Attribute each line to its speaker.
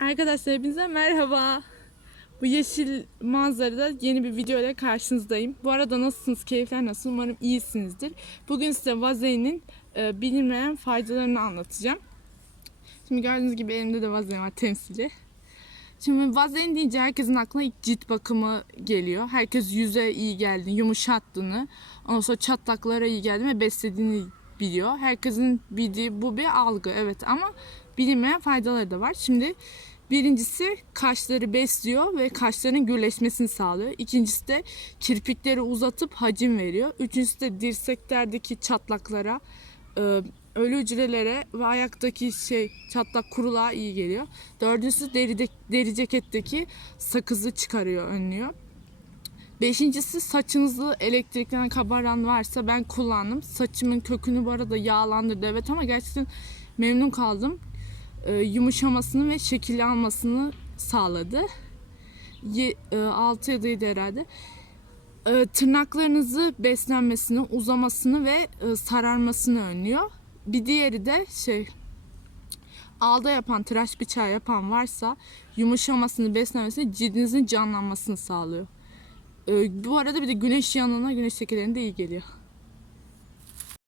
Speaker 1: Arkadaşlar hepinize merhaba. Bu yeşil manzarada yeni bir video ile karşınızdayım. Bu arada nasılsınız? Keyifler nasıl? Umarım iyisinizdir. Bugün size vazelinin e, bilinmeyen faydalarını anlatacağım. Şimdi gördüğünüz gibi elimde de vazelin var temsili. Şimdi vazelin deyince herkesin aklına ilk cilt bakımı geliyor. Herkes yüze iyi geldiğini, yumuşattığını, ondan sonra çatlaklara iyi geldiğini ve beslediğini biliyor. Herkesin bildiği bu bir algı evet ama bilinmeyen faydaları da var. Şimdi birincisi kaşları besliyor ve kaşların gürleşmesini sağlıyor. İkincisi de kirpikleri uzatıp hacim veriyor. Üçüncüsü de dirseklerdeki çatlaklara, e, ölü hücrelere ve ayaktaki şey çatlak kuruluğa iyi geliyor. Dördüncüsü deride, deri ceketteki sakızı çıkarıyor, önlüyor. Beşincisi saçınızı elektrikten kabaran varsa ben kullandım. Saçımın kökünü bu arada yağlandırdı evet ama gerçekten memnun kaldım. Ee, yumuşamasını ve şekil almasını sağladı. Ye, e, 6 ya da 7 herhalde. Ee, tırnaklarınızı beslenmesini, uzamasını ve e, sararmasını önlüyor. Bir diğeri de şey alda yapan, tıraş bıçağı yapan varsa yumuşamasını, beslenmesini, cildinizin canlanmasını sağlıyor. Ee, bu arada bir de güneş yanına güneş şekerlerine de iyi geliyor.